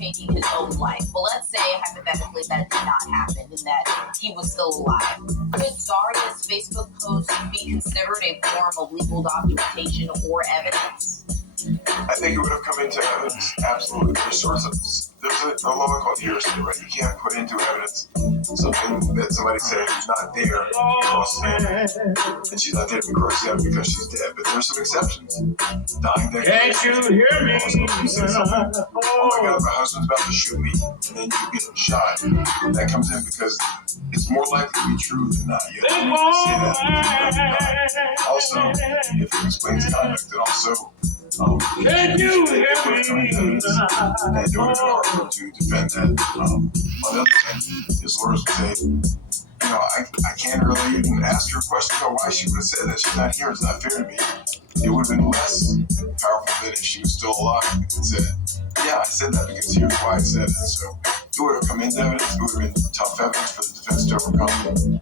taking his own life. Well, let's say hypothetically that did not happen and that he was still alive. Could Zaria's Facebook post be considered a form of legal documentation or evidence? I think it would have come into evidence, absolutely. There's a law called hearsay, right? You can't put into evidence something that somebody said is not there, and she's not there to be cross-examined because she's dead. But there's some exceptions. Dying declaration. Can't you hear me? You say something, oh my God, my husband's about to shoot me, and then you get shot. That comes in because it's more likely to be true than not. You have to say that. Also, if it explains conduct, it also Can you hear me? And it would have been hard to defend that. On the other hand, his lawyers would say, I can't really even ask her a question about why she would have said that. She's not here. It's not fair to me. It would have been less powerful than if she was still alive and said, yeah, I said that because here's why I said it. So it would have come into evidence. It would have been tough evidence for the defense to overcome.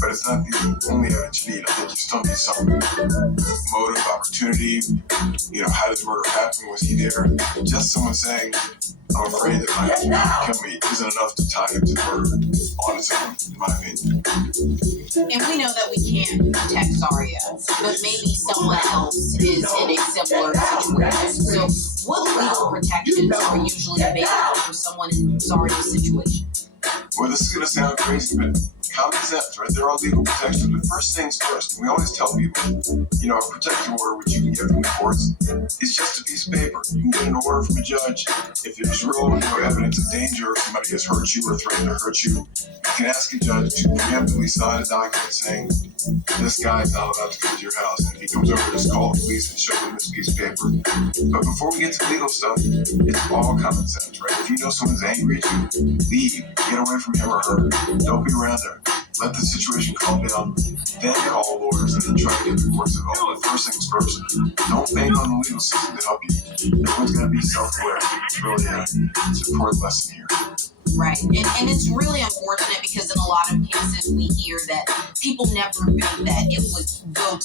But it's not the only evidence you need. I think you still need some motive, opportunity. How did the murder happen? Was he there? Just someone saying, I'm afraid that my husband will kill me isn't enough to tie him to the murder on its own, in my opinion. And we know that we can't protect Zaria, but maybe someone else is in a similar situation. So what legal protections are usually available for someone in Zaria's situation? Well, this is going to sound crazy, but common sense, right? There are legal protections, but first things first. And we always tell people, a protection order, which you can get from the courts, is just a piece of paper. You can get an order from a judge. If there's real evidence of danger, or somebody has hurt you or threatened to hurt you, you can ask a judge to preemptively sign a document saying, this guy's not allowed to come to your house. And if he comes over, just call the police and show them this piece of paper. But before we get to legal stuff, it's all common sense, right? If you know someone's angry at you, leave. Get away from him or her. Don't be around her. Let the situation calm down, then call lawyers and then try to get the courts involved. But first things first, don't bank on the legal system to help you. Everyone's going to be self-aware. It's really it's an important lesson here. Right. And it's really unfortunate because in a lot of cases we hear that people never think that it would go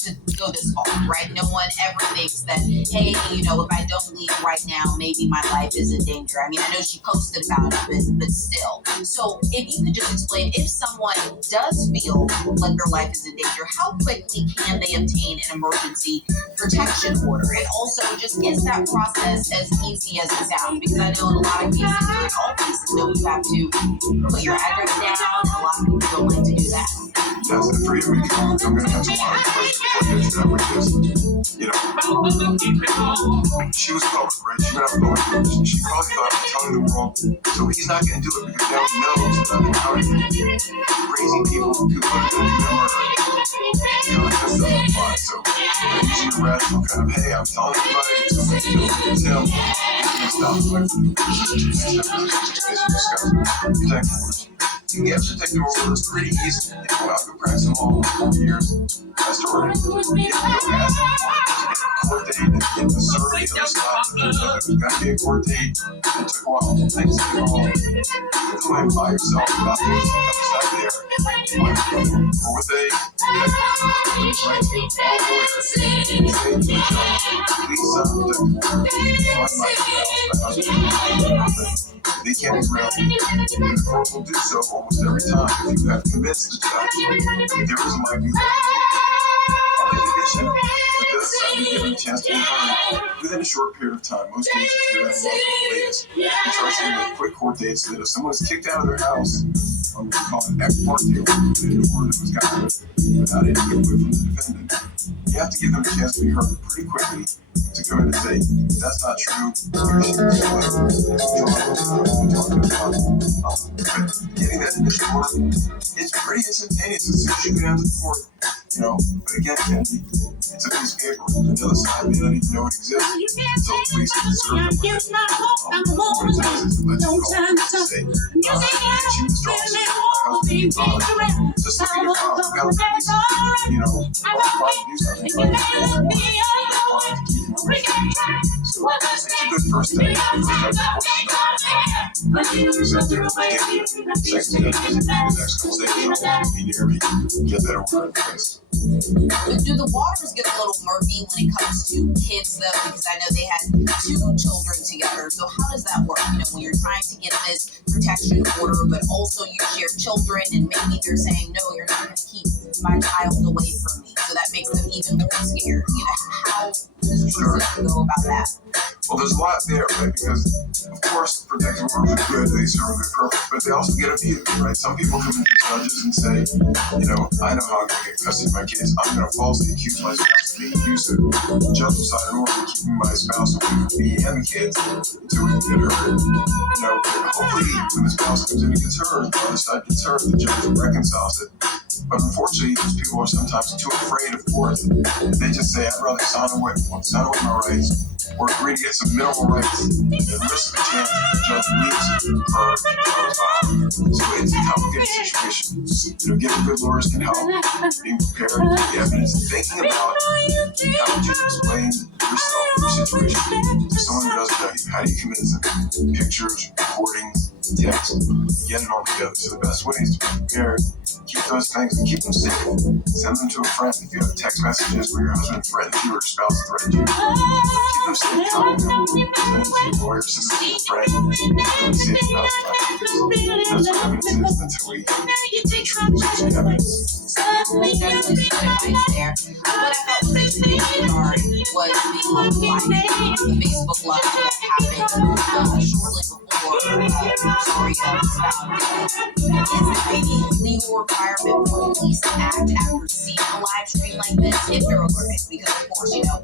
this far, right? No one ever thinks that, hey, if I don't leave right now, maybe my life is in danger. I mean, I know she posted about it, but still. So if you could just explain, if someone does feel like their life is in danger, how quickly can they obtain an emergency protection order? And also, just is that process as easy as it sounds? Because I know in a lot of cases, or in all cases, you have to put your address down, and a lot of people don't like to do that. Yes, and for you, I'm going to have to want to she was public, right? She would have a lawyer. She probably thought of telling the world, so he's not going to do it because now he knows that I'm empowering crazy people who want to do murder. That doesn't apply. So using a rational kind of, hey, I'm telling everybody it's going to kill him. It's him. Stop protect orders. You can get protective orders pretty easy. If you have to practice them all for 40 years, that's the order. If you don't ask for a court date and get the survey of the stop, there's got to be a court date. It took a while. Things take a while. You can go ahead and buy yourself about this other side there. Or with a they can't be grounded. And the court will do so almost every time if you have convinced the judge that there is a likelihood on the condition that this side be given a chance to be heard within a short period of time. Most cases within a month at the latest. We try to with quick court dates so that if someone is kicked out of their house on what's called an ex parte order, an order that was gotten without any input from the defendant, you have to give them a chance to be heard pretty quickly to come in and say, that's not true. Getting that initial order, it's pretty instantaneous as soon as you go down to the court. But again, Kennedy, it's a piece of paper. And the other side may not even know it exists. So the police can serve them with it. What it does is it lets you call and say, she was just look at your file. We've got the police, trying to do something. So it's a good first step. Sit there and think, the next couple days, I'll be near me, get that order in place. But do the waters get a little murky when it comes to kids, though? Because I know they had 2 children together. So how does that work? You know, when you're trying to get this protection order, but also you share children, and maybe they're saying, no, you're not going to keep my child away from me. So that makes them even more scared. You know, how does a person go about that? Well, there's a lot there, right? Because, of course, protective orders are good, they serve their purpose, but they also get abused, right? Some people come into judges and say, you know, I know how I'm going to get custody of my kids. I'm going to falsely accuse my spouse of being abusive. The judge will sign an order keeping my spouse away from me and the kids until we can get her. You know, hopefully, when the spouse comes in and gets her, the other side gets her, the judge reconciles it. But unfortunately, these people are sometimes too afraid of court. They just say, I'd rather sign away my rights or agree to get some minimal rights and risk the chance that the judge leaves her. So it's a complicated situation. You know, getting good lawyers can help. Being prepared with the evidence, thinking about how would you explain yourself, your situation to someone who doesn't know you. How do you convince them? Pictures, recordings, text, get it all together. So the best way is to be prepared. Keep those things and keep them safe. Send them to a friend. If you have text messages where your husband threatens you or your spouse threatens you, keep them safe. Tell them. Send them to your lawyer. Send them to a friend. Keep them safe about that. That's what evidence is. That's how we get evidence. Definitely good advice there. What I felt was extremely hard was the Facebook Live that happened shortly before Victoria was found dead. Is there any legal requirement for police to act after seeing a live stream like this if they're alerted? Because of course, you know,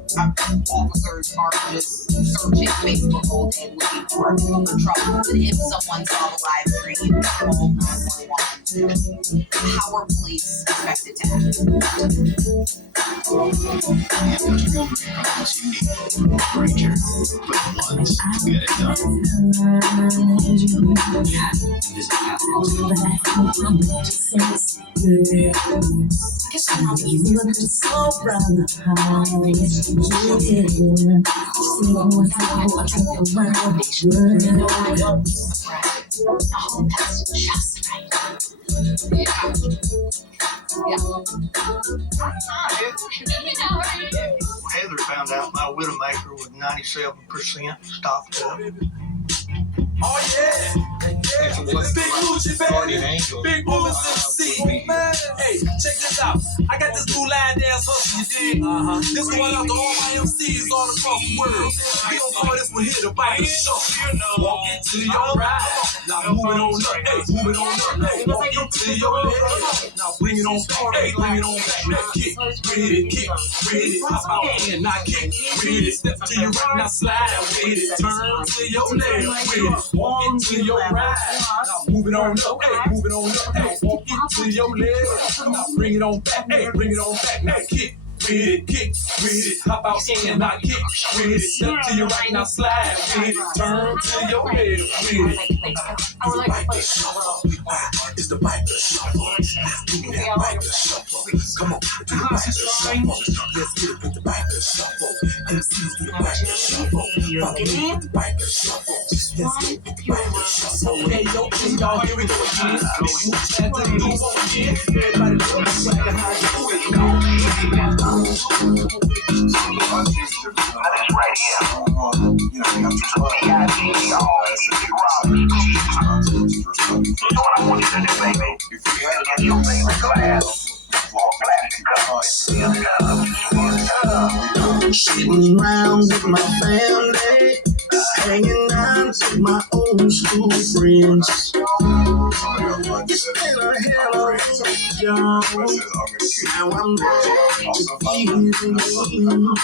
officers aren't just searching Facebook all day looking for trouble. But if someone saw the live stream, call 911. How are police expected to act? Ranger, but once to get it done. Visit That's just right. Heather found out my Widowmaker was 97% stocked up. Oh yeah, Big Gucci, baby. Big Movie CC, man. Hey, check this out. I got this new line dance hustle, you dig? This going out to all my MCs all across the world. We don't call this one here the bike show. Walk into your ride. Now moving on up, hey, moving on up. Hey, walk into your leg. Now bring it on back, hey, bring it on back. Now kick, with it, hop out and not kick, with it. Step to your right, now slide with it. Turn to your left, with it. Walk into your ride. Now moving on up, hey, moving on up, hey. Walk into your left. Now bring it on back, hey, bring it on back. Now kick with it, hop out and not kick with it. Step to your right, now slide with it. Turn to your left with it. I would like to play shuffle. It's the biker shuffle. Do that biker shuffle. Come on, do the biker shuffle. Let's get it with the biker shuffle. MCs do the biker shuffle. Follow me with the biker shuffle. Let's get it with the biker shuffle. Hey yo, y'all, here we go again. Stand to the news again. Everybody look like a high school. Sitting around with my family, hanging out with my old school friends. It's been a hell of a week, y'all. Now I'm ready to be with you.